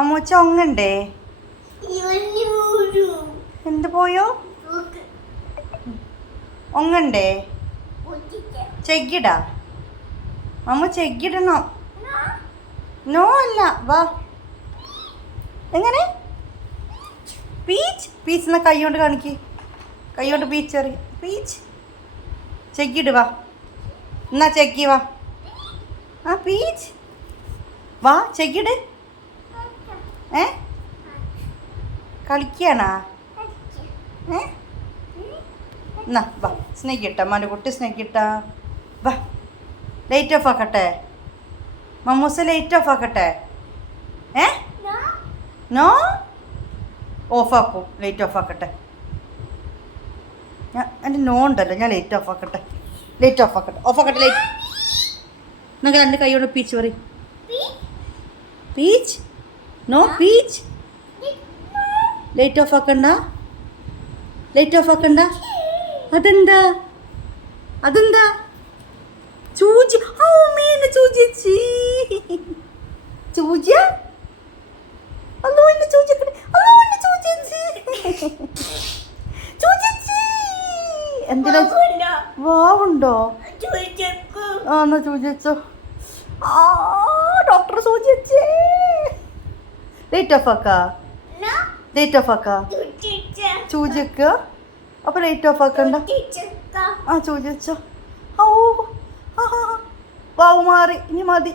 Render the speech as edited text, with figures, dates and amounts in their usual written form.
അമ്മൂച്ച ഒങ്ങണ്ടേ? എന്ത് പോയോ? ഒങ്ങണ്ടേ? ചെക്കിടാ അമ്മ ചെക്കിടണോ? നോ അല്ല, വാ. എങ്ങനെ പീച്ച് പീച്ച് എന്നാ കൈ കൊണ്ട് കാണിക്ക്. കൈ കൊണ്ട് പീച്ച് അറിയ പീച്ച്. ചെക്കിട് വാ. എന്നാ ചെക്കി വാ. ആ പീച്ച് വാ ചെക്കിട്. കളിക്കാണാ? എന്നാ വാ, സ്നേഹിട്ട അമ്മാൻ്റെ കുട്ടി സ്നേഹിട്ട. വാ, ലൈറ്റ് ഓഫ് ആക്കട്ടെ? മമ്മൂസ് ലൈറ്റ് ഓഫ് ആക്കട്ടെ? നോ, ഓഫ് ആക്കും. ലൈറ്റ് ഓഫ് ആക്കട്ടെ? ഞാൻ എൻ്റെ നോ ഉണ്ടല്ലോ, ഞാൻ ലൈറ്റ് ഓഫ് ആക്കട്ടെ? ലൈറ്റ് ഓഫ് ആക്കട്ടെ? ഓഫ് ആക്കട്ടെ ലൈറ്റ്? നിങ്ങൾ രണ്ട് കൈയോട് പീച്ച് പറയും. പീച്ച് നോ പീച്ച്. ലൈറ്റ് ഓഫ് ആക്കണ്ട, ലൈറ്റ് ഓഫ് ആക്കണ്ട. അതെന്താ? അതെന്താ? ചൂജി. ഓ മീന് ചൂജിച്ചി. ചൂജ അല്ലോ എന്നെ ചൂജിക്കട്ടെ. അല്ലോ എന്നെ ചൂജിച്ചി. ചൂജിച്ചി. എന്തിനാ വാവുണ്ടോ? ആ എന്നാ ചൂജിച്ചോ. ആ ഡോക്ടർ സൂചിച്ചേ. ലൈറ്റ് ഓഫ് ആക്കാ? ലൈറ്റ് ഓഫ് ആക്കാ? ചൂജിക്ക. അപ്പൊ ലൈറ്റ് ഓഫ് ആക്കണ്ട. ആ ചൂജിച്ചോ. ഓ വാവ് മാറി. ഇനി മതി.